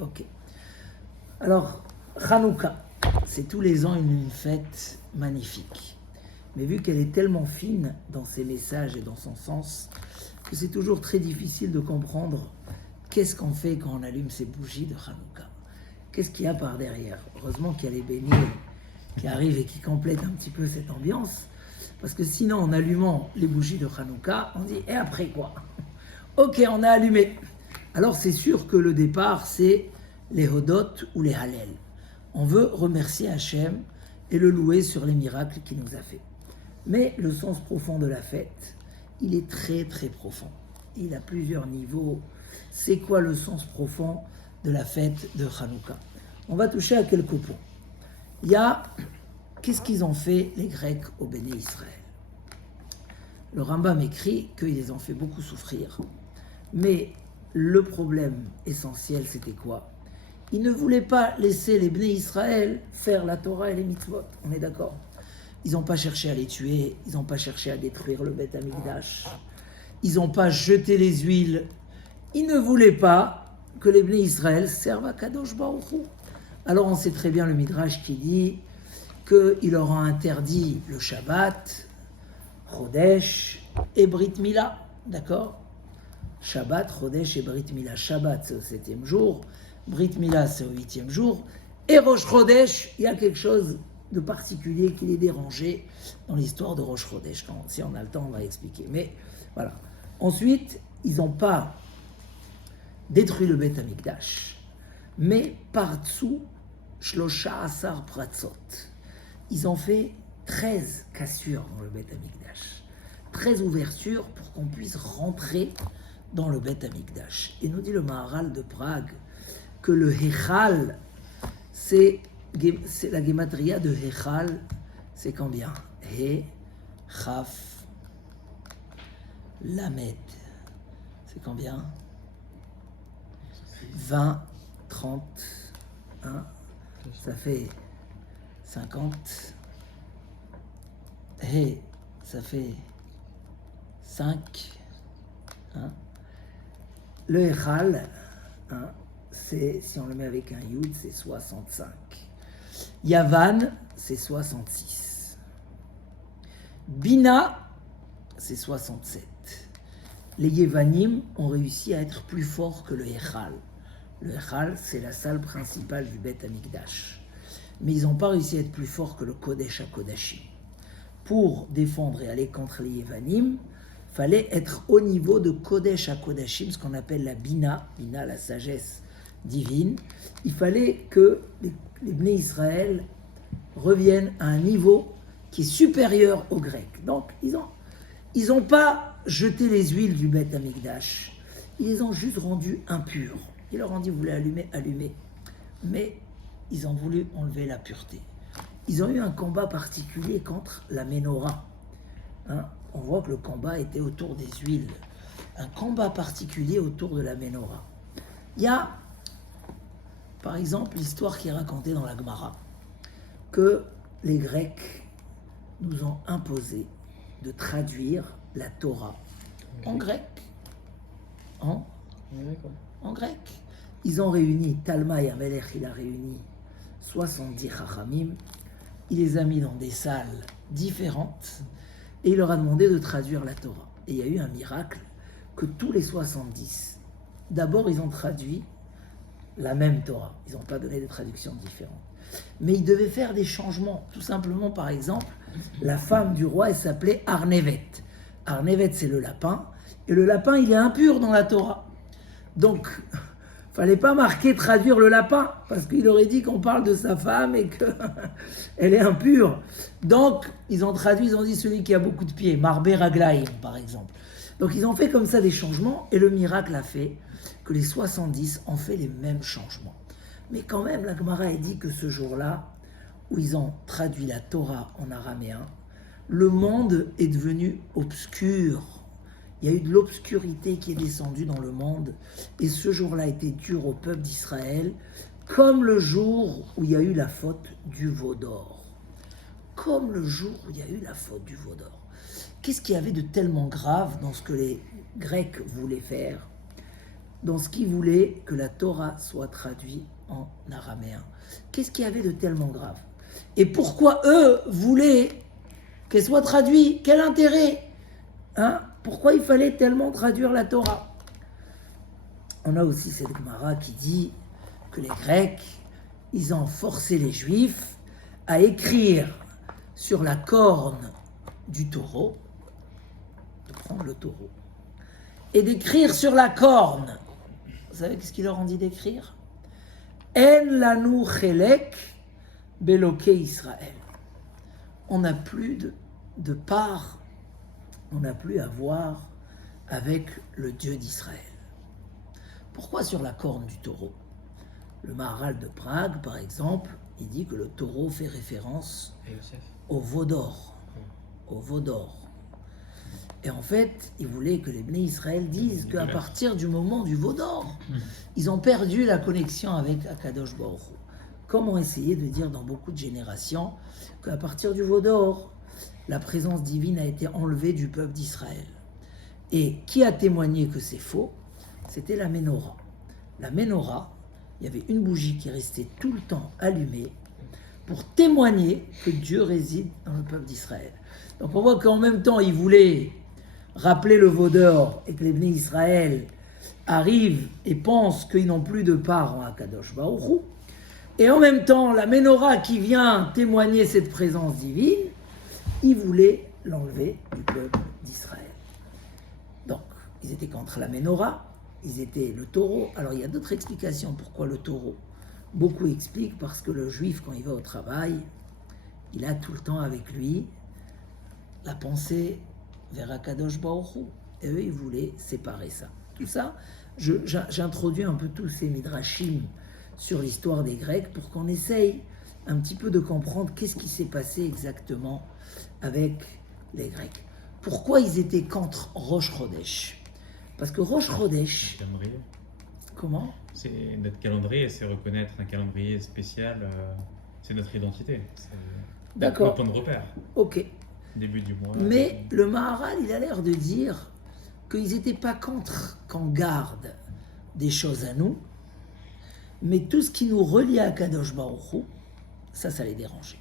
Ok. Alors, Hanouka, c'est tous les ans une fête magnifique. Mais vu qu'elle est tellement fine dans ses messages et dans son sens, que c'est toujours très difficile de comprendre qu'est-ce qu'on fait quand on allume ces bougies de Hanouka. Qu'est-ce qu'il y a par derrière? Heureusement qu'il y a les beignets qui arrivent et qui complètent un petit peu cette ambiance. Parce que sinon, en allumant les bougies de Hanouka, on dit, et après quoi? Ok, on a allumé. Alors c'est sûr que le départ, c'est les Hodot ou les Hallel. On veut remercier Hachem et le louer sur les miracles qu'il nous a fait. Mais le sens profond de la fête, il est très très profond. Il a plusieurs niveaux. C'est quoi le sens profond de la fête de Hanouka? On va toucher à quelques points. Il y a, qu'est-ce qu'ils ont fait les Grecs au Béné Israël? Le Rambam écrit qu'ils les ont fait beaucoup souffrir. Mais le problème essentiel, c'était quoi? Ils ne voulaient pas laisser les Bnei Israël faire la Torah et les mitzvot. On est d'accord? Ils n'ont pas cherché à les tuer, ils n'ont pas cherché à détruire le Beth Amikdash, ils n'ont pas jeté les huiles. Ils ne voulaient pas que les Bnei Israël servent à Kadosh Baruch Hu. Alors on sait très bien le Midrash qui dit qu'il leur a interdit le Shabbat, Chodesh et Brit Mila. D'accord? Shabbat, Chodesh et Brit Mila. Shabbat, c'est au 7e jour. Brit Mila, c'est au 8e jour. Et Rosh Chodesh, il y a quelque chose de particulier qui les dérangeait dans l'histoire de Rosh Chodesh. Si on a le temps, on va expliquer. Mais voilà. Ensuite, ils n'ont pas détruit le Beth Amikdash, mais par-dessous, Shlosha Asar Pratzot. Ils ont fait 13 cassures dans le Beth Amikdash. 13 ouvertures pour qu'on puisse rentrer dans le Beth Amikdash. Et nous dit le Maharal de Prague que le Hechal, c'est la gematria de Hechal, c'est combien? He, Chaf, Lamed. C'est combien? 20, 30, hein? Ça fait 50. He, ça fait 5. Hein? Le Echal, hein, c'est, si on le met avec un Yud, c'est 65. Yavan, c'est 66. Bina, c'est 67. Les Yevanim ont réussi à être plus forts que le Echal. Le Echal, c'est la salle principale du Beth Amikdash. Mais ils n'ont pas réussi à être plus forts que le Kodesh HaKodashim. Pour défendre et aller contre les Yevanim, fallait être au niveau de Kodesh HaKodashim, ce qu'on appelle la Bina, Bina, la sagesse divine. Il fallait que les Bnei Israël reviennent à un niveau qui est supérieur aux Grecs. Donc, ils ont pas jeté les huiles du Beth Amikdash, ils les ont juste rendus impurs. Ils leur ont dit, vous voulez allumer. Mais ils ont voulu enlever la pureté. Ils ont eu un combat particulier contre la Ménorah. Hein? On voit que le combat était autour des huiles. Un combat particulier autour de la Ménorah. Il y a, par exemple, l'histoire qui est racontée dans la Gemara, que les Grecs nous ont imposé de traduire la Torah en grec. En grec. Ils ont réuni, Talma et Amelech, il a réuni 70 Chachamim, il les a mis dans des salles différentes, et il leur a demandé de traduire la Torah. Et il y a eu un miracle que tous les 70, d'abord ils ont traduit la même Torah. Ils n'ont pas donné de traductions différentes. Mais ils devaient faire des changements. Tout simplement, par exemple, la femme du roi, elle s'appelait Arnevet. Arnevet, c'est le lapin. Et le lapin, il est impur dans la Torah. Donc, fallait pas marquer traduire le lapin, parce qu'il aurait dit qu'on parle de sa femme et qu'elle est impure. Donc, ils ont traduit, ils ont dit celui qui a beaucoup de pieds, Marbé Raglaïm, par exemple. Donc, ils ont fait comme ça des changements, et le miracle a fait que les 70 ont fait les mêmes changements. Mais quand même, la Gemara a dit que ce jour-là, où ils ont traduit la Torah en araméen, le monde est devenu obscur. Il y a eu de l'obscurité qui est descendue dans le monde, et ce jour-là a été dur au peuple d'Israël, comme le jour où il y a eu la faute du veau d'or. Comme le jour où il y a eu la faute du veau d'or. Qu'est-ce qu'il y avait de tellement grave dans ce que les Grecs voulaient faire? dans ce qu'ils voulaient que la Torah soit traduite en araméen. Qu'est-ce qu'il y avait de tellement grave? Et pourquoi eux voulaient qu'elle soit traduite? Quel intérêt? Pourquoi il fallait tellement traduire la Torah? On a aussi cette Gemara qui dit que les Grecs, ils ont forcé les Juifs à écrire sur la corne du taureau, de prendre le taureau, et d'écrire sur la corne. Vous savez qu'est-ce qu'il leur ont dit d'écrire? En lanu chelek beloke Israël. On n'a plus de part, on n'a plus à voir avec le Dieu d'Israël. Pourquoi sur la corne du taureau? Le Maharal de Prague, par exemple, il dit que le taureau fait référence au veau d'or. Au veau d'or. Et en fait, il voulait que les Bnei Israël disent qu'à partir du moment du veau d'or, ils ont perdu la connexion avec Akadosh Baruch Hu. Comme on essayait de dire dans beaucoup de générations qu'à partir du veau d'or, la présence divine a été enlevée du peuple d'Israël. Et qui a témoigné que c'est faux? C'était la Ménorah. La Ménorah, il y avait une bougie qui restait tout le temps allumée pour témoigner que Dieu réside dans le peuple d'Israël. Donc on voit qu'en même temps, il voulait rappeler le veau d'or et que les Bnei Israël arrivent et pensent qu'ils n'ont plus de part en Akadosh Baruch Hu. Et en même temps, la Ménorah qui vient témoigner cette présence divine, il voulait l'enlever du peuple d'Israël. Donc, ils étaient contre la Ménorah, ils étaient le taureau. Alors, il y a d'autres explications pourquoi le taureau. Beaucoup expliquent parce que le juif, quand il va au travail, il a tout le temps avec lui la pensée vers Akadosh Baruch Hu. Et eux, ils voulaient séparer ça. Tout ça, j'introduis un peu tous ces midrashim sur l'histoire des Grecs pour qu'on essaye un petit peu de comprendre qu'est-ce qui s'est passé exactement avec les Grecs. Pourquoi ils étaient contre Rosh Chodesh? Parce que Rosh Chodesh... Calendrier. Comment? C'est notre calendrier, c'est reconnaître un calendrier spécial, c'est notre identité. C'est D'accord. notre point de repère. Ok. Début du mois. Mais le Maharal, il a l'air de dire qu'ils n'étaient pas contre qu'on garde des choses à nous, mais tout ce qui nous relie à Kadosh Baruch Hu, ça les dérangeait.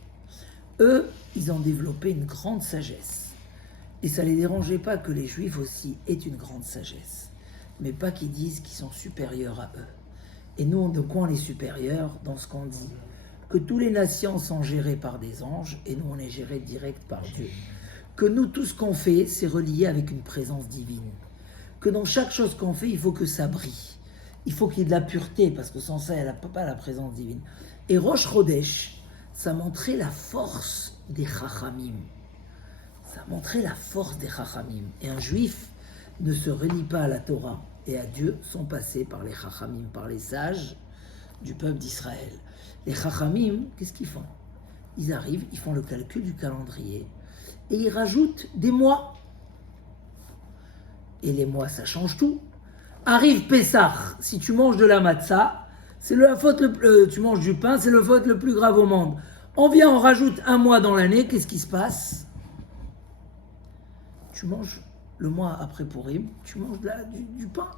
Eux, ils ont développé une grande sagesse. Et ça les dérangeait pas que les Juifs aussi aient une grande sagesse, mais pas qu'ils disent qu'ils sont supérieurs à eux. Et nous, de quoi on est supérieurs? Dans ce qu'on dit, que toutes les nations sont gérées par des anges, et nous, on est gérés direct par Dieu. Que nous, tout ce qu'on fait, c'est relié avec une présence divine. Que dans chaque chose qu'on fait, il faut que ça brille. Il faut qu'il y ait de la pureté, parce que sans ça, elle n'a pas la présence divine. Et Rosh Chodesh, ça montrait la force des Chachamim. Ça montrait la force des Chachamim. Et un juif ne se relie pas à la Torah et à Dieu sans passer par les Chachamim, par les sages du peuple d'Israël. Les Chachamim, qu'est-ce qu'ils font? Ils arrivent, ils font le calcul du calendrier et ils rajoutent des mois. Et les mois, ça change tout. Arrive Pessah, si tu manges de la matzah, c'est la faute tu manges du pain, c'est le faute le plus grave au monde. On vient, on rajoute un mois dans l'année, qu'est-ce qui se passe? Tu manges le mois après Purim, tu manges du pain.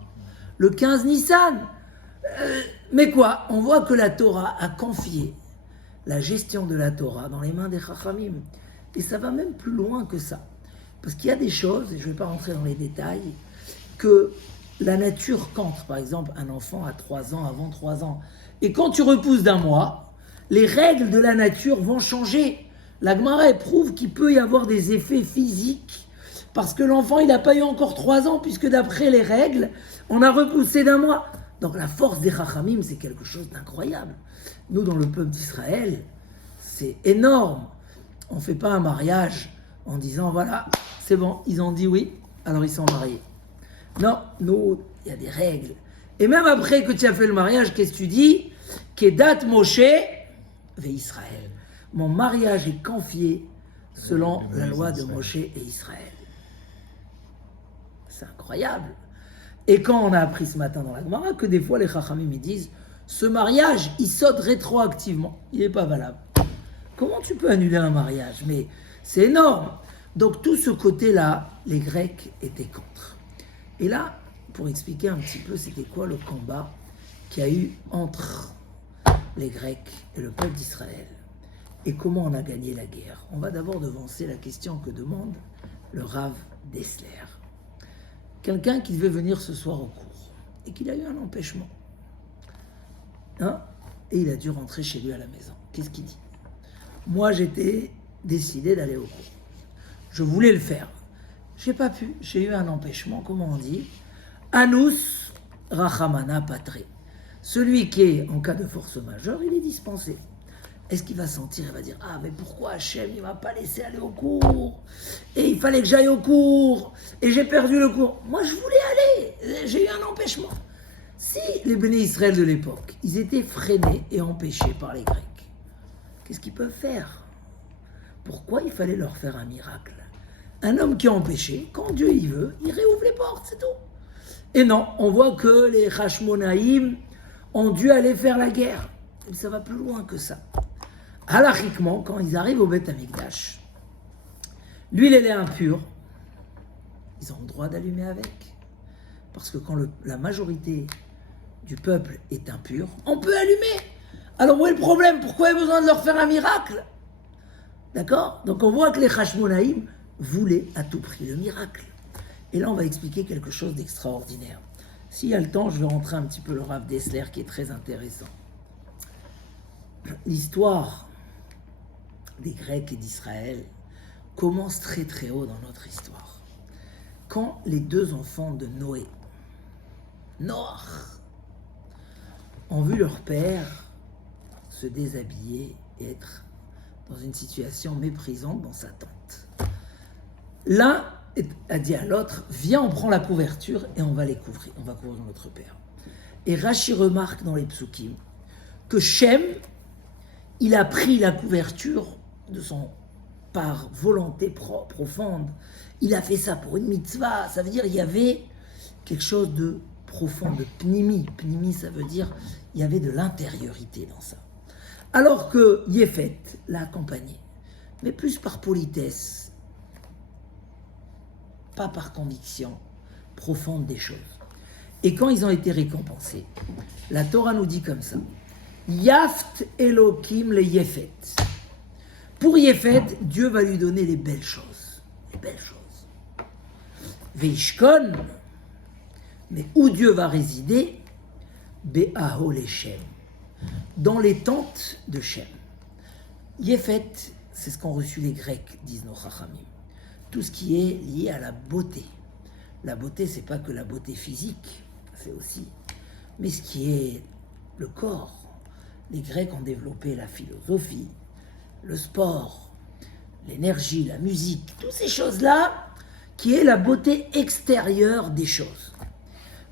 Le 15 Nissan. Mais quoi? On voit que la Torah a confié la gestion de la Torah dans les mains des Chachamim. Et ça va même plus loin que ça. Parce qu'il y a des choses, et je ne vais pas rentrer dans les détails, que la nature contre. Par exemple, un enfant a 3 ans, avant 3 ans. Et quand tu repousses d'un mois, les règles de la nature vont changer. La Gemara prouve qu'il peut y avoir des effets physiques parce que l'enfant, il n'a pas eu encore 3 ans, puisque d'après les règles, on a repoussé d'un mois. Donc la force des Chachamim, c'est quelque chose d'incroyable. Nous, dans le peuple d'Israël, c'est énorme. On ne fait pas un mariage en disant, voilà, c'est bon, ils ont dit oui, alors ils sont mariés. Non, nous, il y a des règles. Et même après que tu as fait le mariage, qu'est-ce que tu dis? Kedat Moshe ve Israël. Mon mariage est confié selon la loi de Moshe et Israël. C'est incroyable. Et quand on a appris ce matin dans la Gemara que des fois les Chachamim ils disent ce mariage il saute rétroactivement, il n'est pas valable. Comment tu peux annuler un mariage? Mais c'est énorme. Donc tout ce côté-là, les Grecs étaient contre. Et là, pour expliquer un petit peu c'était quoi le combat qu'il y a eu entre les Grecs et le peuple d'Israël et comment on a gagné la guerre. On va d'abord devancer la question que demande le Rav Dessler. Quelqu'un qui devait venir ce soir au cours et qu'il a eu un empêchement. Et il a dû rentrer chez lui à la maison. Qu'est-ce qu'il dit? Moi, j'étais décidé d'aller au cours. Je voulais le faire. J'ai pas pu. J'ai eu un empêchement. Comment on dit? Anus rachamana patre. Celui qui est en cas de force majeure, il est dispensé. Est-ce qu'il va sentir? Il va dire, ah mais pourquoi Hachem il m'a pas laissé aller au cours? Et il fallait que j'aille au cours. Et j'ai perdu le cours. Moi, je voulais aller. J'ai eu un empêchement. Si les béné Israël de l'époque, ils étaient freinés et empêchés par les Grecs, qu'est-ce qu'ils peuvent faire? Pourquoi il fallait leur faire un miracle? Un homme qui est empêché, quand Dieu y veut, il réouvre les portes, c'est tout. Et non, on voit que les Hashmonaïm ont dû aller faire la guerre. Mais ça va plus loin que ça. Halachiquement, quand ils arrivent au Beth Amikdash, l'huile elle est impure, ils ont le droit d'allumer avec. Parce que quand la majorité du peuple est impure, on peut allumer. Alors où est le problème? Pourquoi il y a besoin de leur faire un miracle? D'accord? Donc on voit que les Hashmonaïm voulaient à tout prix le miracle. Et là on va expliquer quelque chose d'extraordinaire. S'il y a le temps, je vais rentrer un petit peu le Rav Dessler qui est très intéressant. L'histoire des Grecs et d'Israël commence très très haut dans notre histoire. Quand les deux enfants de Noé, Noach, ont vu leur père se déshabiller et être dans une situation méprisante dans sa tente. L'un a dit à l'autre, viens on prend la couverture et on va les couvrir, on va couvrir notre père. Et Rashi remarque dans les psukim que Shem, il a pris la couverture de son par volonté profonde. Il a fait ça pour une mitzvah. Ça veut dire il y avait quelque chose de profond, de pnimi. Pnimi, ça veut dire il y avait de l'intériorité dans ça. Alors que Yéfet l'a accompagné, mais plus par politesse, pas par conviction profonde des choses. Et quand ils ont été récompensés, la Torah nous dit comme ça, Yaft Elokim le Yéfet. Pour Yéfet, Dieu va lui donner les belles choses. Les belles choses. Veishkon, mais où Dieu va résider, Be'aho Shem, dans les tentes de Shem. Yéfet, c'est ce qu'ont reçu les Grecs, disent nos Chachamim. Tout ce qui est lié à la beauté. La beauté, c'est pas que la beauté physique, c'est aussi, mais ce qui est le corps. Les Grecs ont développé la philosophie, le sport, l'énergie, la musique, toutes ces choses-là, qui est la beauté extérieure des choses.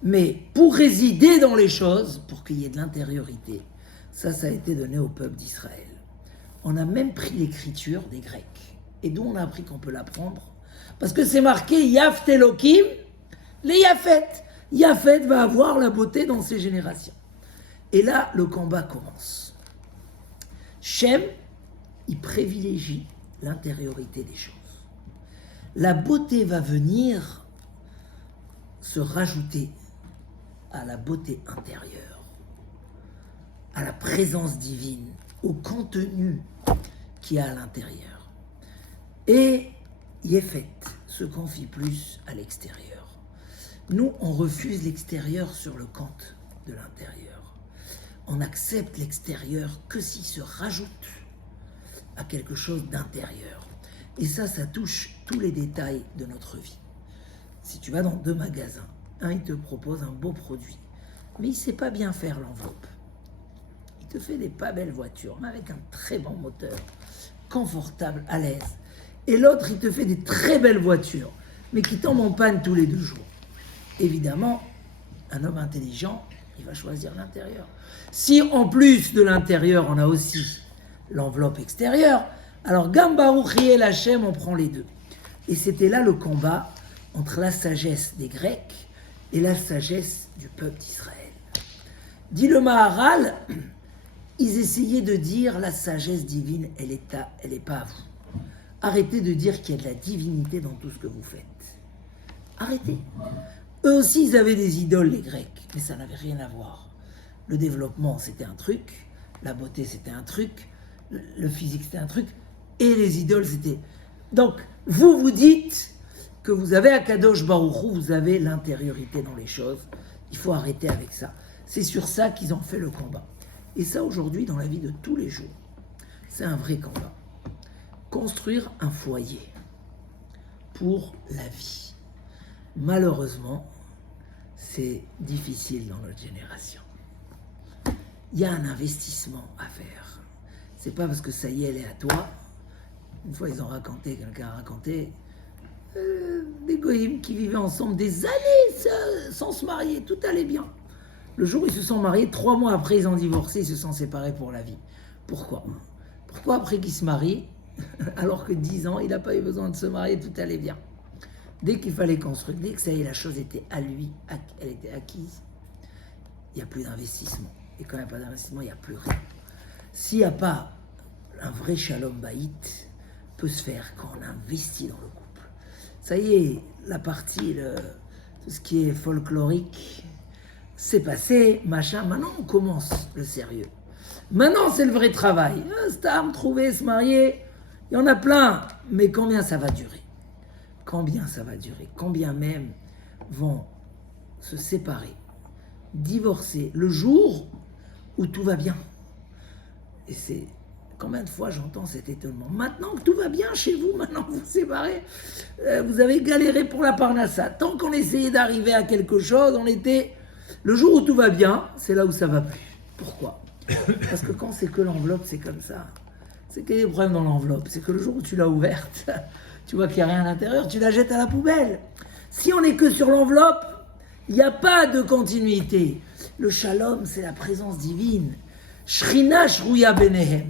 Mais pour résider dans les choses, pour qu'il y ait de l'intériorité, ça a été donné au peuple d'Israël. On a même pris l'écriture des Grecs. Et d'où on a appris qu'on peut l'apprendre? Parce que c'est marqué Yaft Elokim, les Yafet. Yafet va avoir la beauté dans ses générations. Et là, le combat commence. Shem, il privilégie l'intériorité des choses. La beauté va venir se rajouter à la beauté intérieure, à la présence divine, au contenu qu'il y a à l'intérieur. Et Yéfet se confie plus à l'extérieur. Nous, on refuse l'extérieur sur le compte de l'intérieur. On accepte l'extérieur que s'il se rajoute à quelque chose d'intérieur. Et ça touche tous les détails de notre vie. Si tu vas dans deux magasins, un, il te propose un beau produit, mais il ne sait pas bien faire l'enveloppe. Il te fait des pas belles voitures, mais avec un très bon moteur, confortable, à l'aise. Et l'autre, il te fait des très belles voitures, mais qui tombent en panne tous les 2 jours. Évidemment, un homme intelligent, il va choisir l'intérieur. Si en plus de l'intérieur, on a aussi l'enveloppe extérieure, alors Gambarouch et Hachem, on prend les deux. Et c'était là le combat entre la sagesse des Grecs et la sagesse du peuple d'Israël. Dit le Maharal, ils essayaient de dire la sagesse divine, elle est pas à vous. Arrêtez de dire qu'il y a de la divinité dans tout ce que vous faites. Arrêtez. Eux aussi, ils avaient des idoles, les Grecs, mais ça n'avait rien à voir. Le développement, c'était un truc, la beauté, c'était un truc, le physique, c'était un truc, et les idoles, c'était... Donc, vous vous dites que vous avez Akadosh Baruch Hu, vous avez l'intériorité dans les choses. Il faut arrêter avec ça. C'est sur ça qu'ils ont fait le combat. Et ça, aujourd'hui, dans la vie de tous les jours, c'est un vrai combat. Construire un foyer pour la vie. Malheureusement, c'est difficile dans notre génération. Il y a un investissement à faire. C'est pas parce que ça y est, elle est à toi. Une fois, ils ont raconté, quelqu'un a raconté, des goïms qui vivaient ensemble des années sans se marier, tout allait bien. Le jour où ils se sont mariés, 3 mois après, ils ont divorcé, ils se sont séparés pour la vie. Pourquoi ? Pourquoi après qu'ils se marient, alors que 10 ans, il n'a pas eu besoin de se marier, tout allait bien. Dès qu'il fallait construire, dès que ça y est, la chose était à lui, elle était acquise, il n'y a plus d'investissement. Et quand il n'y a pas d'investissement, il n'y a plus rien. S'il n'y a pas un vrai shalom baït, peut se faire quand on investit dans le couple. Ça y est, la partie, tout ce qui est folklorique, c'est passé, machin. Maintenant, on commence le sérieux. Maintenant, c'est le vrai travail. Stam, trouver, se marier, il y en a plein. Mais combien ça va durer ? Combien ça va durer ? Combien même vont se séparer, divorcer, le jour où tout va bien ? Et c'est... Combien de fois j'entends cet étonnement ? Maintenant que tout va bien chez vous, maintenant que vous vous séparez, vous avez galéré pour la parnassa. Tant qu'on essayait d'arriver à quelque chose, on était... Le jour où tout va bien, c'est là où ça va plus. Pourquoi ? Parce que quand c'est que l'enveloppe, c'est comme ça. C'est qu'il y a des problèmes dans l'enveloppe. C'est que le jour où tu l'as ouverte, tu vois qu'il n'y a rien à l'intérieur, tu la jettes à la poubelle. Si on n'est que sur l'enveloppe, il n'y a pas de continuité. Le shalom, c'est la présence divine. Shrina shrouya benehem.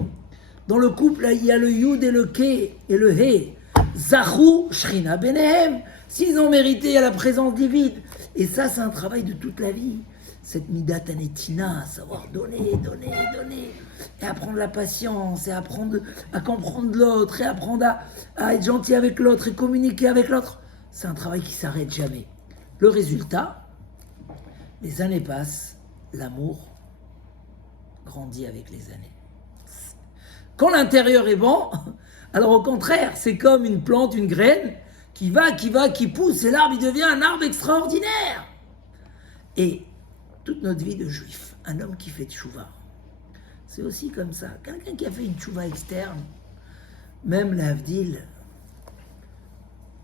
Dans le couple, il y a le yud et le ke et le he. Zachou shrina benehem. S'ils ont mérité, il y a la présence divine. Et ça, c'est un travail de toute la vie. Cette midat anetina, savoir donner, donner, donner. Et apprendre la patience, et apprendre à comprendre l'autre, et apprendre à être gentil avec l'autre, et communiquer avec l'autre. C'est un travail qui ne s'arrête jamais. Le résultat, les années passent, l'amour grandit avec les années. Quand l'intérieur est bon, alors au contraire, c'est comme une plante, une graine, qui pousse, et l'arbre, il devient un arbre extraordinaire. Et toute notre vie de juif, un homme qui fait tchouva, c'est aussi comme ça. Quelqu'un qui a fait une tchouva externe, même l'avdil,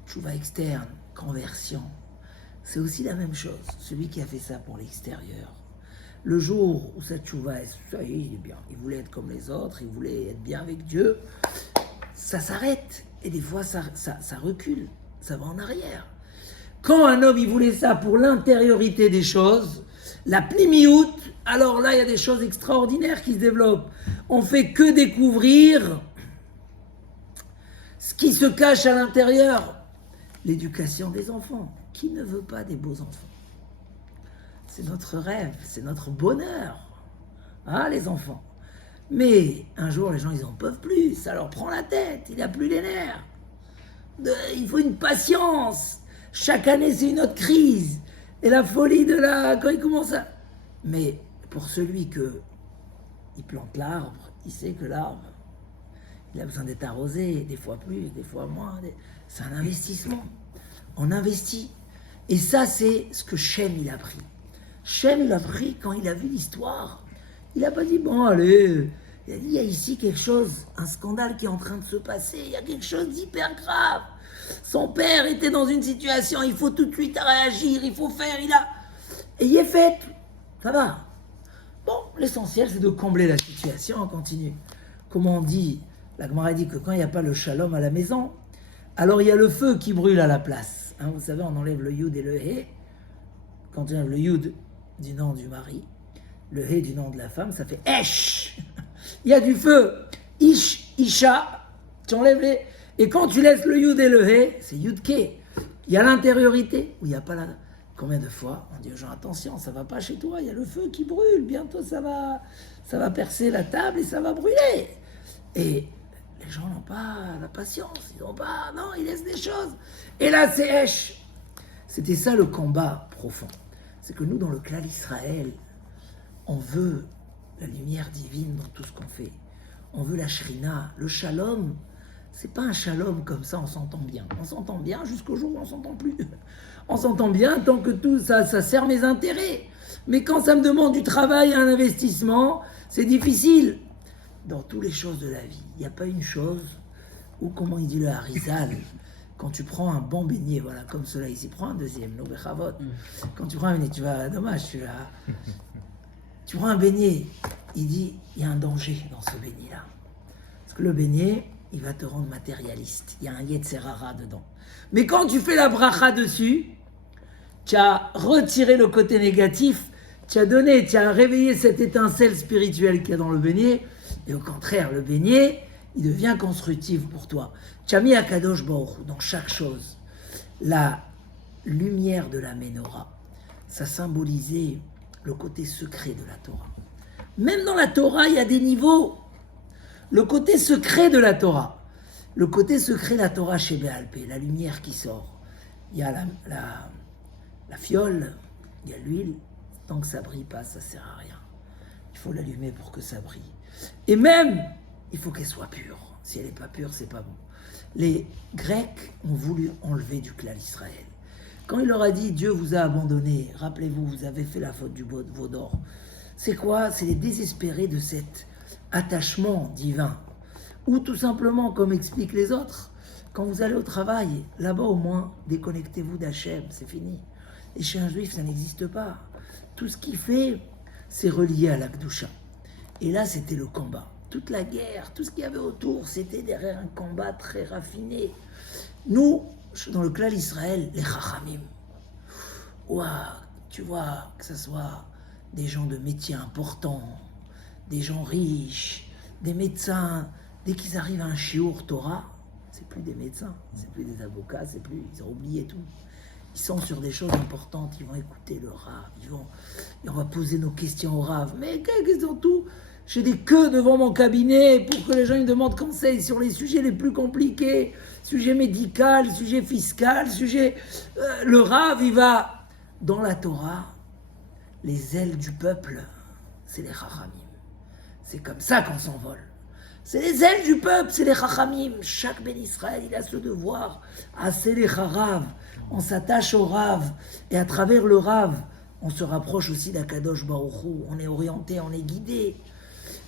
tchouva externe, conversion, c'est aussi la même chose. Celui qui a fait ça pour l'extérieur, le jour où cette tchouva, ça y est, il est bien. Il voulait être comme les autres, il voulait être bien avec Dieu. Ça s'arrête. Et des fois, ça recule. Ça va en arrière. Quand un homme, il voulait ça pour l'intériorité des choses, la plimiout, alors là, il y a des choses extraordinaires qui se développent. On fait que découvrir ce qui se cache à l'intérieur. L'éducation des enfants. Qui ne veut pas des beaux enfants ? C'est notre rêve, c'est notre bonheur. Ah, les enfants. Mais un jour, les gens, ils n'en peuvent plus. Ça leur prend la tête. Il n'y a plus les nerfs. Il faut une patience. Chaque année, c'est une autre crise. Et la folie de quand il commence à... Mais pour celui il plante l'arbre, il sait que l'arbre, il a besoin d'être arrosé, des fois plus, des fois moins. C'est un investissement. On investit. Et ça, c'est ce que Shem, il a pris. Shem, il a pris quand il a vu l'histoire. Il n'a pas dit, bon, allez, il a dit, il y a ici quelque chose, un scandale qui est en train de se passer, il y a quelque chose d'hyper grave. Son père était dans une situation, il faut tout de suite réagir, il faut faire, Et il est fait, ça va. Bon, l'essentiel, c'est de combler la situation, on continue. Comment on dit, la Gemara dit que quand il n'y a pas le shalom à la maison, alors il y a le feu qui brûle à la place. Hein, vous savez, on enlève le yud et le he. Quand on enlève le yud du nom du mari, le he du nom de la femme, ça fait esh. Il y a du feu. Ish, isha, tu enlèves les... Et quand tu laisses le yud et le he, c'est yud ke. Il y a l'intériorité, où il n'y a pas la... Combien de fois on dit aux gens, attention, ça va pas chez toi, il y a le feu qui brûle, bientôt ça va percer la table et ça va brûler. Et les gens n'ont pas la patience, ils n'ont pas... Non, ils laissent des choses. Et là, c'est esh. C'était ça le combat profond. C'est que nous, dans le clan Israël, on veut la lumière divine dans tout ce qu'on fait. On veut la shrina, le shalom. C'est pas un shalom comme ça, on s'entend bien. On s'entend bien jusqu'au jour où on s'entend plus. On s'entend bien tant que tout ça sert mes intérêts. Mais quand ça me demande du travail et un investissement, c'est difficile. Dans toutes les choses de la vie, il n'y a pas une chose où, comment il dit le Harizal, quand tu prends un bon beignet, voilà, comme cela ici, prends un deuxième, no bechavot. Quand tu prends un beignet, tu prends un beignet, il dit, il y a un danger dans ce beignet-là. Parce que le beignet, il va te rendre matérialiste. Il y a un Yetzerara dedans. Mais quand tu fais la bracha dessus, tu as retiré le côté négatif, tu as réveillé cette étincelle spirituelle qu'il y a dans le beignet, et au contraire, le beignet, il devient constructif pour toi. Tu as mis à Kadosh Baruch Hu dans chaque chose. La lumière de la Ménorah, ça symbolisait le côté secret de la Torah. Même dans la Torah, il y a des niveaux. Le côté secret de la Torah. Le côté secret de la Torah chez Béal Pé, la lumière qui sort. Il y a la fiole, il y a l'huile. Tant que ça brille pas, ça sert à rien. Il faut l'allumer pour que ça brille. Et même, il faut qu'elle soit pure. Si elle n'est pas pure, c'est pas bon. Les Grecs ont voulu enlever du clan Israël. Quand il leur a dit, Dieu vous a abandonné, rappelez-vous, vous avez fait la faute du veau d'or. C'est quoi? C'est les désespérés de cet attachement divin. Ou tout simplement, comme expliquent les autres, quand vous allez au travail, là-bas au moins, déconnectez-vous d'Hachem, c'est fini. Et chez un juif, ça n'existe pas. Tout ce qu'il fait, c'est relié à la Kedusha. Et là, c'était le combat. Toute la guerre, tout ce qu'il y avait autour, c'était derrière un combat très raffiné. Nous, dans le clan Israël, les Chachamim, tu vois, que ce soit des gens de métiers importants, des gens riches, des médecins, dès qu'ils arrivent à un shiur Torah, c'est plus des médecins, c'est plus des avocats, ils ont oublié tout. Ils sont sur des choses importantes, ils vont écouter le Rav, et on va poser nos questions au Rav. Mais qu'est-ce qu'ils ont tout? J'ai des queues devant mon cabinet pour que les gens me demandent conseil sur les sujets les plus compliqués, sujet médical, sujet fiscal, le Rav, il va dans la Torah, les ailes du peuple, c'est les Chachamim. C'est comme ça qu'on s'envole. C'est les ailes du peuple, c'est les Chachamim. Chaque Ben Israël, il a ce devoir. C'est les Charav. On s'attache au Rav. Et à travers le Rav, on se rapproche aussi d'Akadosh Baruch Hu. On est orienté, on est guidé.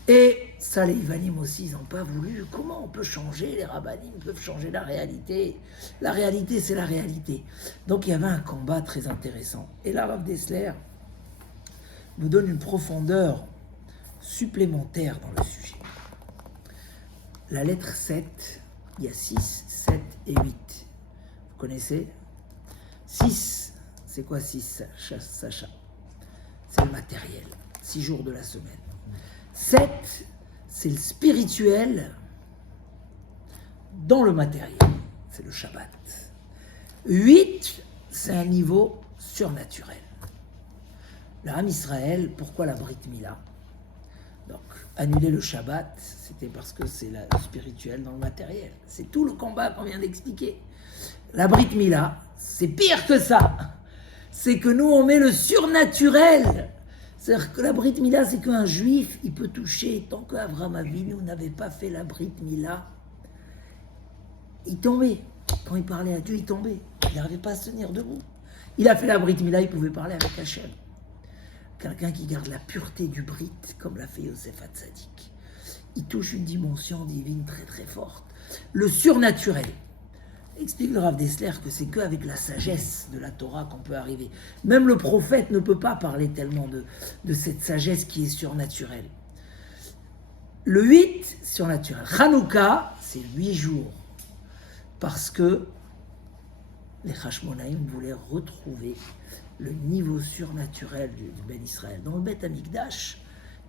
Et ça, les Ivanim aussi, ils n'ont pas voulu. Comment on peut changer? Les Rabbanim peuvent changer la réalité. La réalité, c'est la réalité. Donc, il y avait un combat très intéressant. Et là, Rav Dessler nous donne une profondeur supplémentaire dans le sujet. La lettre 7, il y a 6, 7 et 8. Vous connaissez? 6, c'est quoi 6, Sacha? C'est le matériel, 6 jours de la semaine. 7, c'est le spirituel dans le matériel, c'est le Shabbat. 8, c'est un niveau surnaturel. Le Ham Israël, pourquoi la Brit Mila? Donc, annuler le Shabbat, c'était parce que c'est le spirituel dans le matériel. C'est tout le combat qu'on vient d'expliquer. La Brit Mila, c'est pire que ça. C'est que nous, on met le surnaturel. C'est-à-dire que la Brit Mila, c'est qu'un juif, il peut toucher. Tant qu'Avraham Avinu n'avait pas fait la Brit Mila, il tombait. Quand il parlait à Dieu, il tombait. Il n'arrivait pas à se tenir debout. Il a fait la Brit Mila, il pouvait parler avec Hachem. Quelqu'un qui garde la pureté du Brit, comme l'a fait Yosef Hatzadik, il touche une dimension divine très très forte. Le surnaturel. Explique le Rav Dessler que c'est qu'avec la sagesse de la Torah qu'on peut arriver. Même le prophète ne peut pas parler tellement de cette sagesse qui est surnaturelle. Le 8, surnaturel. Hanouka, c'est 8 jours. Parce que les Hashmonaïm voulaient retrouver le niveau surnaturel du Ben Israël. Dans le Beth Amikdash,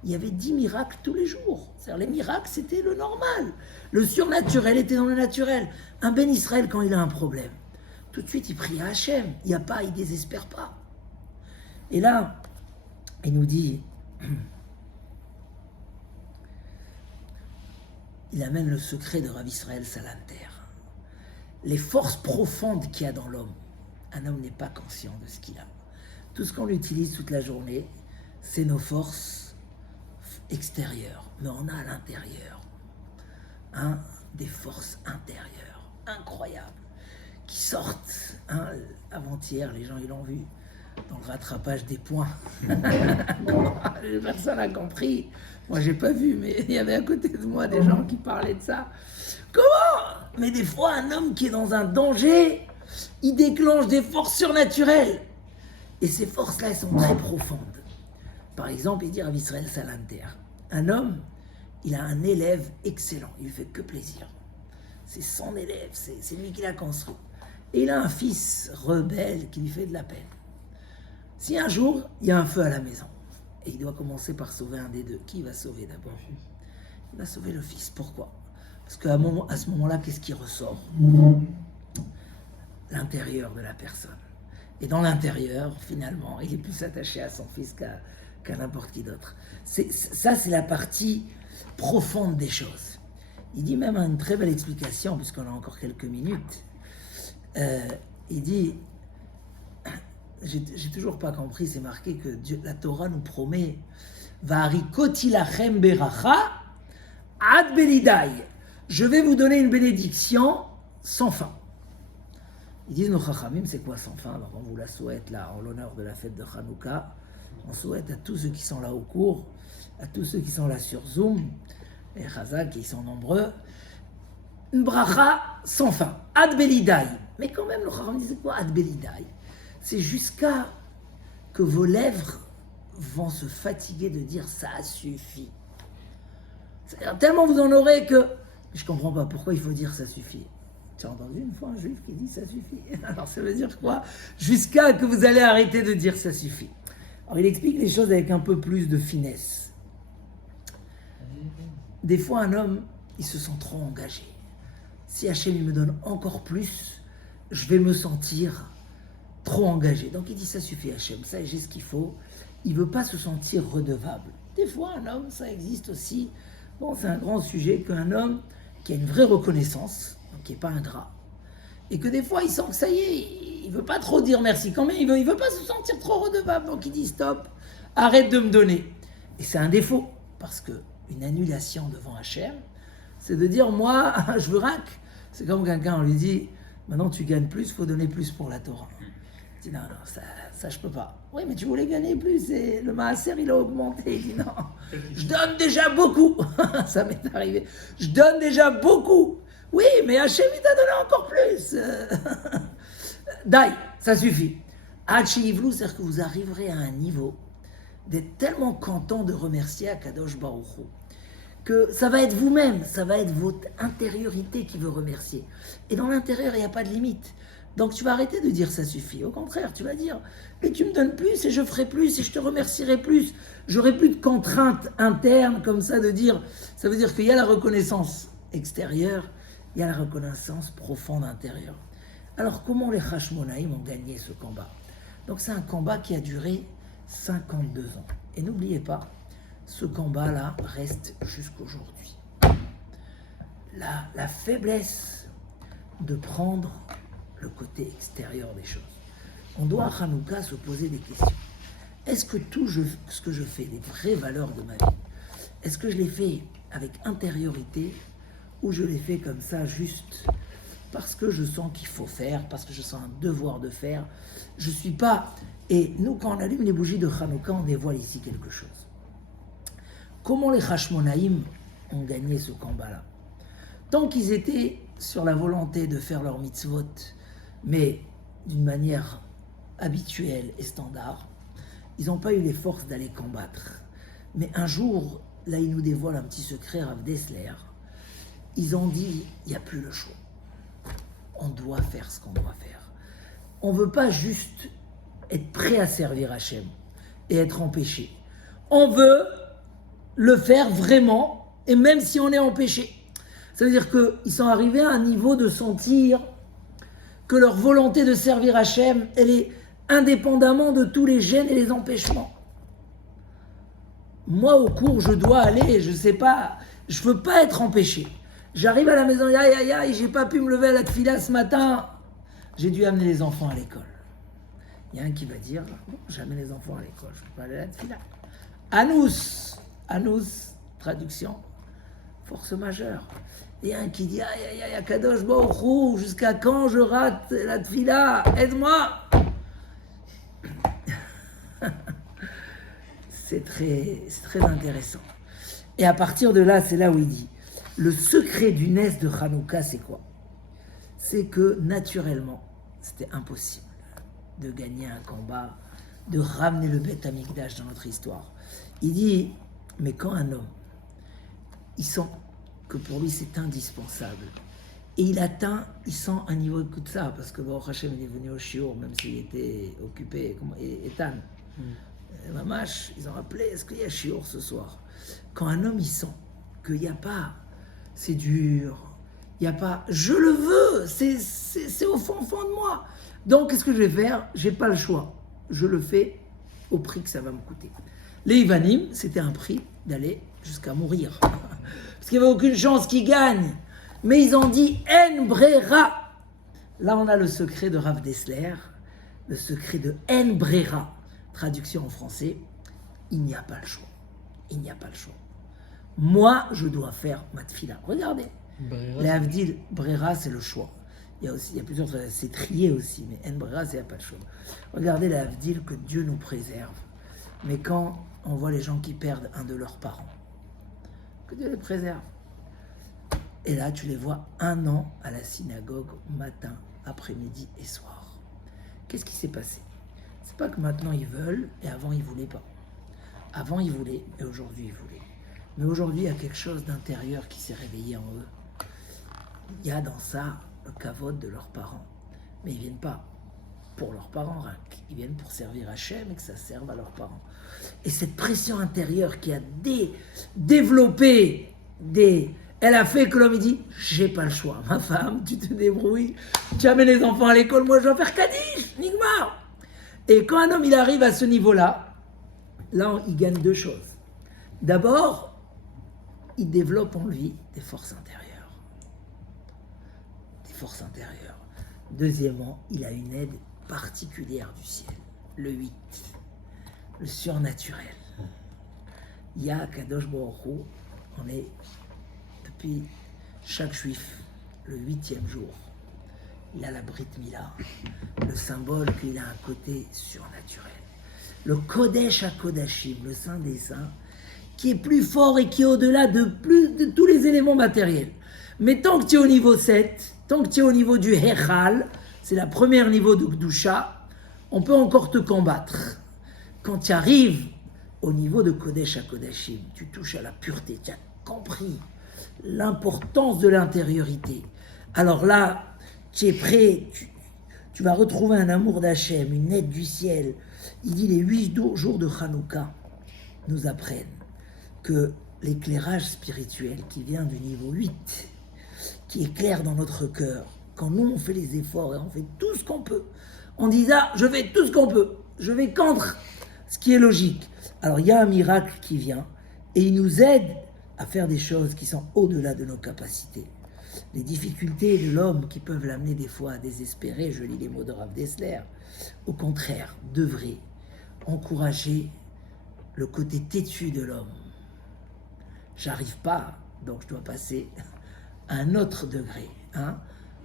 il y avait 10 miracles tous les jours. C'est-à-dire les miracles, c'était le normal. Le surnaturel était dans le naturel. Un Ben Israël, quand il a un problème, tout de suite, il prie à Hachem. Il ne désespère pas. Et là, il nous dit, il amène le secret de Rav Israël Salanter. Les forces profondes qu'il y a dans l'homme, un homme n'est pas conscient de ce qu'il a. Tout ce qu'on utilise toute la journée, c'est nos forces extérieures, mais on a à l'intérieur des forces intérieures incroyables qui sortent. Avant-hier, les gens ils l'ont vu dans le rattrapage des points. Personne n'a compris. Moi, j'ai pas vu, mais il y avait à côté de moi des gens qui parlaient de ça. Comment? Mais des fois, un homme qui est dans un danger, il déclenche des forces surnaturelles. Et ces forces-là, elles sont très profondes. Par exemple, il dit Rav Israël Salanter, un homme, il a un élève excellent, il lui fait que plaisir. C'est son élève, c'est lui qui l'a construit. Et il a un fils rebelle qui lui fait de la peine. Si un jour, il y a un feu à la maison, et il doit commencer par sauver un des deux, qui va sauver d'abord? Il va sauver le fils. Pourquoi? Parce qu'à ce moment-là, qu'est-ce qui ressort? L'intérieur de la personne. Et dans l'intérieur, finalement, il est plus attaché à son fils qu'à n'importe qui d'autre. Ça, c'est la partie profonde des choses. Il dit même une très belle explication, puisqu'on a encore quelques minutes. Il dit, j'ai toujours pas compris, c'est marqué que la Torah nous promet Va'arikoti lachem beracha ad belidai. Je vais vous donner une bénédiction sans fin. Ils disent nos chachamim, c'est quoi sans fin? Alors on vous la souhaite là, en l'honneur de la fête de Hanouka. On souhaite à tous ceux qui sont là au cours, à tous ceux qui sont là sur Zoom, les Chazak qui sont nombreux, une bracha sans fin, ad belidai. Mais quand même, le chachamim dit c'est quoi ad belidai? C'est jusqu'à que vos lèvres vont se fatiguer de dire ça suffit. C'est-à-dire, tellement vous en aurez que je comprends pas pourquoi il faut dire ça suffit. J'ai entendu une fois un juif qui dit ça suffit. Alors ça veut dire quoi? Jusqu'à que vous allez arrêter de dire ça suffit. Alors il explique les choses avec un peu plus de finesse. Des fois un homme, il se sent trop engagé. Si Hachem il me donne encore plus, je vais me sentir trop engagé. Donc il dit ça suffit Hachem, ça j'ai ce qu'il faut. Il veut pas se sentir redevable. Des fois un homme, ça existe aussi. Bon, c'est un grand sujet qu'un homme qui a une vraie reconnaissance, qui n'est pas ingrat, et que des fois il sent que ça y est, il veut pas trop dire merci quand même, il veut pas se sentir trop redevable, donc il dit stop, arrête de me donner. Et c'est un défaut, parce que une annulation devant Hachem, c'est de dire moi je veux rac. C'est comme quelqu'un, on lui dit maintenant tu gagnes plus, il faut donner plus pour la Torah. Il dit non, ça je peux pas. Oui, mais tu voulais gagner plus et le maaser il a augmenté. Il dit non, je donne déjà beaucoup. Ça m'est arrivé. Je donne déjà beaucoup. Oui, mais Hachem il t'a donné encore plus. Dai, ça suffit. Hachivlou, c'est-à-dire que vous arriverez à un niveau d'être tellement content de remercier Akadosh Baruch Hu, que ça va être vous-même, ça va être votre intériorité qui veut remercier. Et dans l'intérieur, il n'y a pas de limite. Donc tu vas arrêter de dire ça suffit. Au contraire, tu vas dire, mais tu me donnes plus et je ferai plus et je te remercierai plus. J'aurai plus de contraintes internes comme ça de dire, ça veut dire qu'il y a la reconnaissance extérieure, il y a la reconnaissance profonde intérieure. Alors comment les Hashmonaïm ont gagné ce combat? Donc c'est un combat qui a duré 52 ans. Et n'oubliez pas, ce combat-là reste jusqu'aujourd'hui. La faiblesse de prendre le côté extérieur des choses. On doit à Hanouka se poser des questions. Est-ce que tout ce que je fais, les vraies valeurs de ma vie, est-ce que je les fais avec intériorité ou je les fais comme ça juste parce que je sens qu'il faut faire, parce que je sens un devoir de faire? Je ne suis pas... Et nous, quand on allume les bougies de Hanouka, on dévoile ici quelque chose. Comment les Hashmonaïm ont gagné ce combat-là? Tant qu'ils étaient sur la volonté de faire leur mitzvot, mais d'une manière habituelle et standard, ils n'ont pas eu les forces d'aller combattre. Mais un jour, là, ils nous dévoilent un petit secret, Rav Dessler. Ils ont dit, il n'y a plus le choix. On doit faire ce qu'on doit faire. On ne veut pas juste être prêt à servir Hachem et être empêché. On veut le faire vraiment, et même si on est empêché. Ça veut dire qu'ils sont arrivés à un niveau de sentir que leur volonté de servir Hachem, elle est indépendamment de tous les gênes et les empêchements. Moi, au cours, je dois aller, je ne sais pas, je ne veux pas être empêché. J'arrive à la maison, et j'ai pas pu me lever à la tefila ce matin, j'ai dû amener les enfants à l'école. Il y a un qui va dire, bon, j'amène les enfants à l'école, je ne peux pas aller à la tefila. Anous, Anous, traduction, force majeure. Il y a un qui dit, aïe, aïe, aïe, Kadosh Baruch Hu, jusqu'à quand je rate la tefila? Aide-moi. C'est très intéressant. Et à partir de là, c'est là où il dit, le secret du Nes de Hanouka, c'est quoi? C'est que naturellement, c'était impossible de gagner un combat, de ramener le Beth Amikdash dans notre histoire. Il dit, mais quand un homme, il sent que pour lui c'est indispensable, et il sent un niveau, écoute ça, parce que Baruch Hashem il est venu au shiur, même s'il était occupé, et Ethan, Mamash, ils ont appelé, est-ce qu'il y a shiur ce soir? Quand un homme il sent qu'il n'y a pas, c'est dur, il n'y a pas, je le veux, c'est au fond de moi. Donc qu'est-ce que je vais faire? J'ai pas le choix, je le fais au prix que ça va me coûter. Les Ivanim, c'était un prix d'aller jusqu'à mourir, parce qu'il n'y avait aucune chance qu'ils gagnent. Mais ils ont dit En Brera. Là, on a le secret de Rav Dessler, le secret de En Brera. Traduction en français, il n'y a pas le choix. Il n'y a pas le choix. Moi, je dois faire ma tefila. Regardez. Les Havdil, Brera, c'est le choix. Il y a plusieurs, c'est trié aussi, mais En Brera, c'est il n'y a pas le choix. Regardez les Havdil, que Dieu nous préserve. Mais quand on voit les gens qui perdent un de leurs parents, que Dieu les préserve. Et là, tu les vois 1 an à la synagogue, matin, après-midi et soir. Qu'est-ce qui s'est passé? C'est pas que maintenant ils veulent et avant ils voulaient pas. Avant ils voulaient et aujourd'hui ils voulaient. Mais aujourd'hui, il y a quelque chose d'intérieur qui s'est réveillé en eux. Il y a dans ça le kavod de leurs parents. Mais ils viennent pas pour leurs parents, ils viennent pour servir Hachem et que ça serve à leurs parents. Et cette pression intérieure qui a développé elle a fait que l'homme il dit, j'ai pas le choix, ma femme, tu te débrouilles, tu amènes les enfants à l'école, moi je dois faire Kaddish, Nigmar. Et quand un homme il arrive à ce niveau-là, il gagne 2 choses. D'abord, il développe en lui des forces intérieures. Des forces intérieures. Deuxièmement, il a une aide particulière du ciel, le 8, le surnaturel. Il y a Kadosh Baruch Hu, on est depuis chaque juif, le 8e jour, il a la Brit Mila, le symbole qu'il a un côté surnaturel. Le Kodesh HaKodashim, le Saint des Saints, qui est plus fort et qui est au-delà de tous les éléments matériels. Mais tant que tu es au niveau 7, tant que tu es au niveau du Hechal, c'est le premier niveau de Gdusha, on peut encore te combattre. Quand tu arrives au niveau de Kodesh HaKodashim, tu touches à la pureté, tu as compris l'importance de l'intériorité. Alors là, tu es prêt, tu vas retrouver un amour d'Hachem, une aide du ciel. Il dit les 8 jours de Hanouka nous apprennent que l'éclairage spirituel qui vient du niveau 8, qui éclaire dans notre cœur, quand nous on fait les efforts et on fait tout ce qu'on peut, on dit je fais tout ce qu'on peut, je vais contre ce qui est logique. Alors il y a un miracle qui vient et il nous aide à faire des choses qui sont au-delà de nos capacités. Les difficultés de l'homme qui peuvent l'amener des fois à désespérer, je lis les mots de Rav Dessler, au contraire, devraient encourager le côté têtu de l'homme. J'arrive pas, donc je dois passer à un autre degré.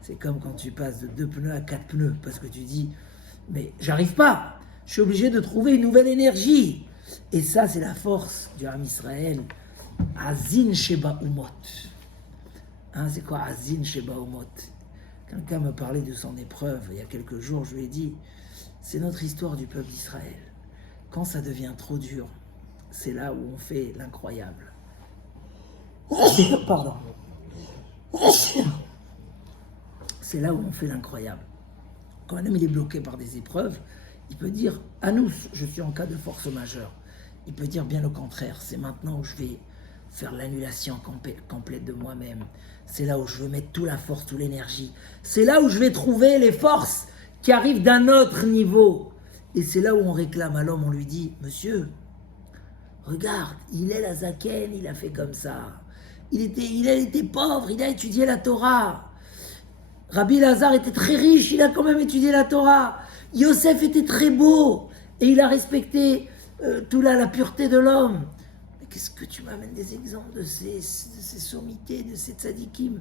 C'est comme quand tu passes de 2 pneus à 4 pneus, parce que tu dis, mais j'arrive pas, je suis obligé de trouver une nouvelle énergie. Et ça, c'est la force du Ham Israël. Azin Sheba Umot. C'est quoi Azin Sheba Umot? Quelqu'un me parlait de son épreuve il y a quelques jours, je lui ai dit, c'est notre histoire du peuple d'Israël. Quand ça devient trop dur, c'est là où on fait l'incroyable. Pardon. C'est là où on fait l'incroyable. Quand un homme il est bloqué par des épreuves, il peut dire, Anous, je suis en cas de force majeure. Il peut dire bien au contraire, c'est maintenant où je vais faire l'annulation complète de moi-même. C'est là où je veux mettre toute la force, toute l'énergie. C'est là où je vais trouver les forces qui arrivent d'un autre niveau. Et c'est là où on réclame à l'homme, on lui dit, monsieur, regarde, il est la Zaken, il a fait comme ça. Il était pauvre, il a étudié la Torah. Rabbi Lazare était très riche, il a quand même étudié la Torah. Yosef était très beau et il a respecté tout là, la pureté de l'homme. Mais qu'est-ce que tu m'amènes des exemples de ces sommités, de ces tzadikim?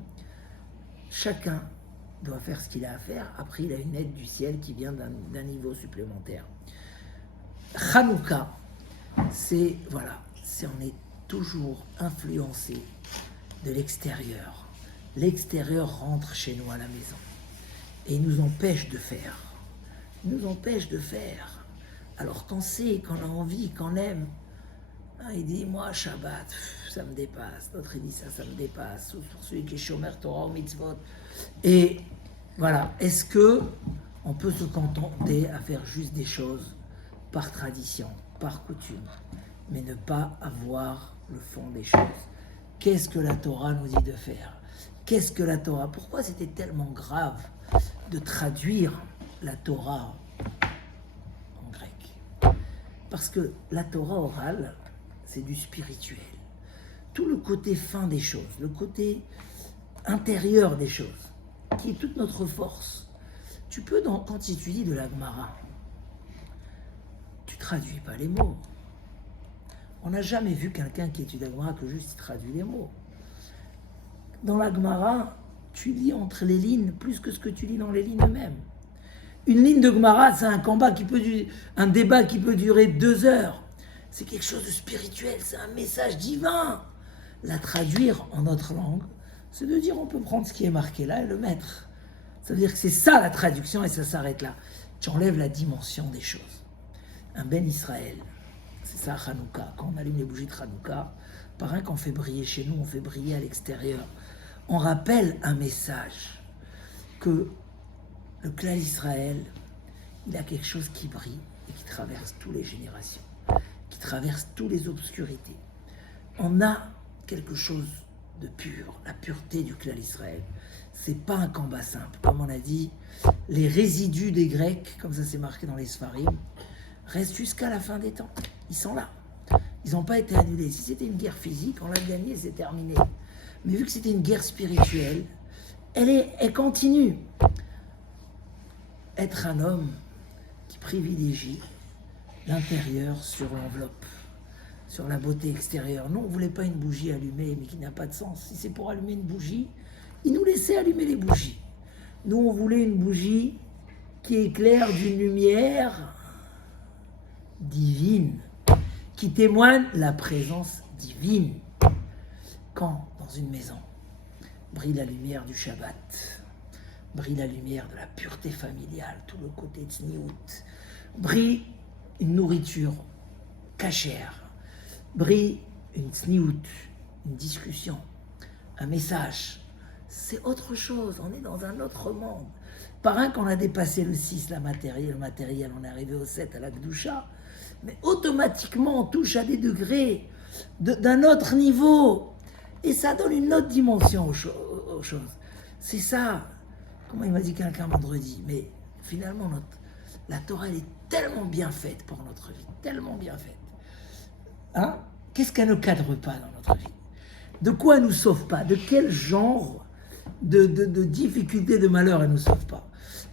Chacun doit faire ce qu'il a à faire. Après, il a une aide du ciel qui vient d'un niveau supplémentaire. Hanouka, c'est, voilà, on est toujours influencé de l'extérieur. L'extérieur rentre chez nous à la maison et il nous empêche de faire. Il nous empêche de faire. Alors qu'on sait, qu'on a envie, qu'on aime, hein, il dit, moi, Shabbat, ça me dépasse. L'autre, il dit, ça me dépasse. Pour celui qui est Shomer Torah ou Mitzvot. Et voilà, est-ce que on peut se contenter à faire juste des choses par tradition, par coutume, mais ne pas avoir le fond des choses? Qu'est-ce que la Torah nous dit de faire? Qu'est-ce que la Torah? Pourquoi c'était tellement grave de traduire la Torah en grec? Parce que la Torah orale, c'est du spirituel. Tout le côté fin des choses, le côté intérieur des choses, qui est toute notre force. Tu peux, quand tu étudies de la Gemara, tu traduis pas les mots. On n'a jamais vu quelqu'un qui étudie la Gemara que juste il traduit les mots. Dans la Gemara, tu lis entre les lignes plus que ce que tu lis dans les lignes eux-mêmes. Une ligne de Gemara, c'est un débat qui peut durer 2 heures. C'est quelque chose de spirituel, c'est un message divin. La traduire en notre langue, c'est de dire on peut prendre ce qui est marqué là et le mettre. Ça veut dire que c'est ça la traduction et ça s'arrête là. Tu enlèves la dimension des choses. Un Ben Israël, c'est ça Hanouka. Quand on allume les bougies de Hanouka, pas rien qu'on fait briller chez nous, on fait briller à l'extérieur. On rappelle un message que le clan Israël, il a quelque chose qui brille et qui traverse toutes les générations, qui traverse toutes les obscurités. On a quelque chose de pur, la pureté du clan Israël. C'est pas un combat simple. Comme on a dit, les résidus des Grecs, comme ça c'est marqué dans les Sfarim, restent jusqu'à la fin des temps. Ils sont là. Ils n'ont pas été annulés. Si c'était une guerre physique, on l'a gagnée, c'est terminé. Mais vu que c'était une guerre spirituelle, elle continue. Être un homme qui privilégie l'intérieur sur l'enveloppe, sur la beauté extérieure. Nous, on ne voulait pas une bougie allumée, mais qui n'a pas de sens. Si c'est pour allumer une bougie, ils nous laissaient allumer les bougies. Nous, on voulait une bougie qui éclaire d'une lumière divine, qui témoigne la présence divine. Quand, dans une maison, brille la lumière du Shabbat, brille la lumière de la pureté familiale, tout le côté tsniout, brille une nourriture cachère, brille une tsniout, une discussion, un message. C'est autre chose, on est dans un autre monde. Par un qu'on a dépassé le 6, le matériel, on est arrivé au 7, à la Gdusha, mais automatiquement on touche à des degrés d'un autre niveau. Et ça donne une autre dimension aux choses. C'est ça. Comment il m'a dit quelqu'un vendredi? Mais finalement, la Torah, elle est tellement bien faite pour notre vie. Tellement bien faite. Hein? Qu'est-ce qu'elle ne cadre pas dans notre vie? De quoi elle ne nous sauve pas? De quel genre de difficultés, de malheurs elle ne nous sauve pas?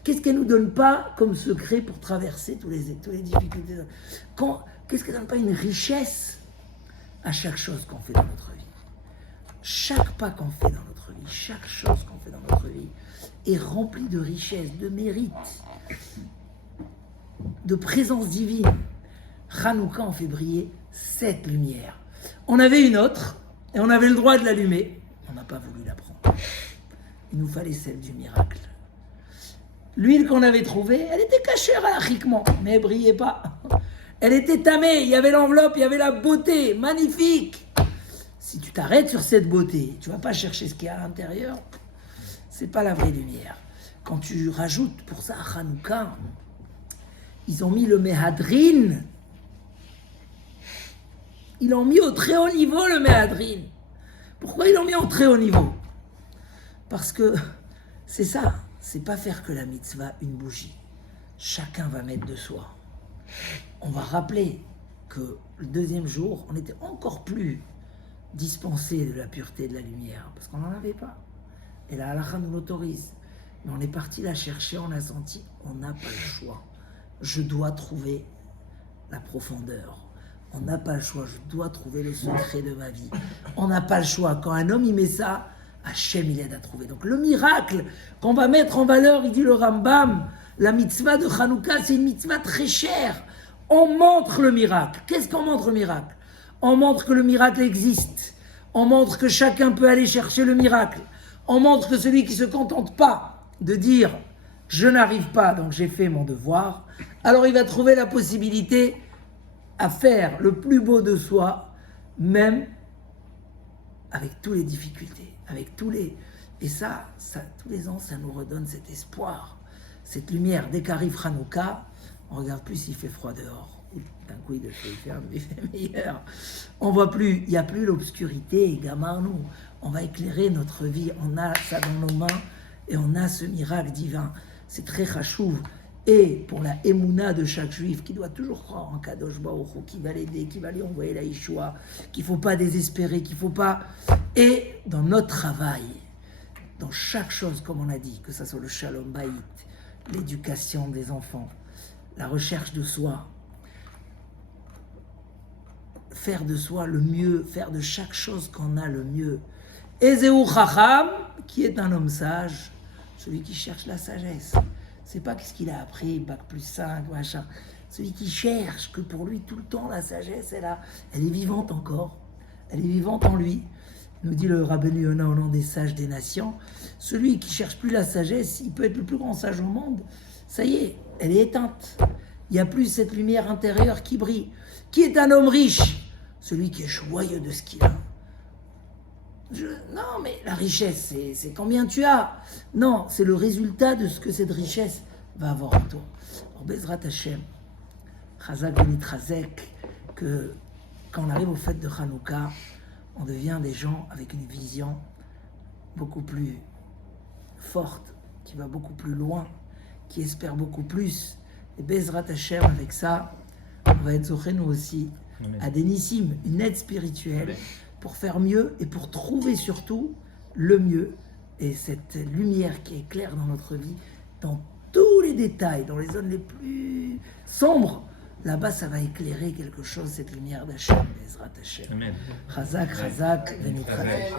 Qu'est-ce qu'elle ne nous donne pas comme secret pour traverser toutes les difficultés? Qu'est-ce qu'elle ne donne pas une richesse à chaque chose qu'on fait dans notre vie? Chaque pas qu'on fait dans notre vie, chaque chose qu'on fait dans notre vie est remplie de richesse, de mérite, de présence divine. Hanouka, on fait briller cette lumière. On avait une autre, et on avait le droit de l'allumer. On n'a pas voulu la prendre. Il nous fallait celle du miracle. L'huile qu'on avait trouvée, elle était cachée halachiquement, mais elle ne brillait pas. Elle était tamée, il y avait l'enveloppe, il y avait la beauté, magnifique. Si tu t'arrêtes sur cette beauté, tu ne vas pas chercher ce qu'il y a à l'intérieur, c'est pas la vraie lumière. Quand tu rajoutes pour ça à Hanouka, ils ont mis le Mehadrin. Ils l'ont mis au très haut niveau, le Mehadrin. Pourquoi ils l'ont mis au très haut niveau? Parce que c'est ça, c'est pas faire que la mitzvah une bougie. Chacun va mettre de soi. On va rappeler que le deuxième jour, on était encore plus dispensé de la pureté de la lumière, parce qu'on n'en avait pas. Et la halakha nous l'autorise. Mais on est parti la chercher, on a senti, on n'a pas le choix. je dois trouver la profondeur. On n'a pas le choix, je dois trouver le secret de ma vie. On n'a pas le choix. Quand un homme, il met ça, Hachem, il aide à trouver. Donc le miracle qu'on va mettre en valeur, il dit le Rambam, la mitzvah de Hanouka, c'est une mitzvah très chère. On montre le miracle. Qu'est-ce qu'on montre le miracle? On montre que le miracle existe. On montre que chacun peut aller chercher le miracle. On montre que celui qui ne se contente pas de dire « je n'arrive pas, donc j'ai fait mon devoir », alors il va trouver la possibilité à faire le plus beau de soi, même avec toutes les difficultés, avec tous les... Et ça, tous les ans, ça nous redonne cet espoir, cette lumière. Dès qu'arrive Hanouka, on regarde plus s'il fait froid dehors. D'un coup, il fait meilleur. On voit plus, il n'y a plus l'obscurité, gamin-nous. On va éclairer notre vie, on a ça dans nos mains et on a ce miracle divin. C'est très chachouv. Et pour la émouna de chaque juif qui doit toujours croire en Kadosh Baruch Hu, qui va l'aider, qui va lui envoyer la Yeshua, qu'il ne faut pas désespérer, qu'il ne faut pas... Et dans notre travail, dans chaque chose, comme on a dit, que ce soit le Shalom Bayit, l'éducation des enfants, la recherche de soi, faire de soi le mieux, faire de chaque chose qu'on a le mieux. Ezeu Chacham, qui est un homme sage, celui qui cherche la sagesse. C'est pas qu'est-ce qu'il a appris, bac plus 5, machin. Celui qui cherche, que pour lui, tout le temps, la sagesse, elle est vivante encore. Elle est vivante en lui. Nous dit le Rabbeinu Yonah au nom des sages des nations. Celui qui cherche plus la sagesse, il peut être le plus grand sage au monde. Ça y est, elle est éteinte. Il n'y a plus cette lumière intérieure qui brille. Qui est un homme riche? Celui qui est joyeux de ce qu'il a. Non, mais la richesse, c'est combien tu as. Non, c'est le résultat de ce que cette richesse va avoir en toi. Alors, Bezrat Hashem, Chazak Benit Chazek, que quand on arrive aux fêtes de Hanouka, on devient des gens avec une vision beaucoup plus forte, qui va beaucoup plus loin, qui espère beaucoup plus. Et Bezrat Hashem, avec ça, on va être zoché nous aussi à des nissim, une aide spirituelle, pour faire mieux et pour trouver surtout le mieux. Et cette lumière qui éclaire dans notre vie, dans tous les détails, dans les zones les plus sombres, là-bas ça va éclairer quelque chose, cette lumière d'Hachem, Bezrat Hashem. Amen. Chazak, Chazak, Benit Chazak.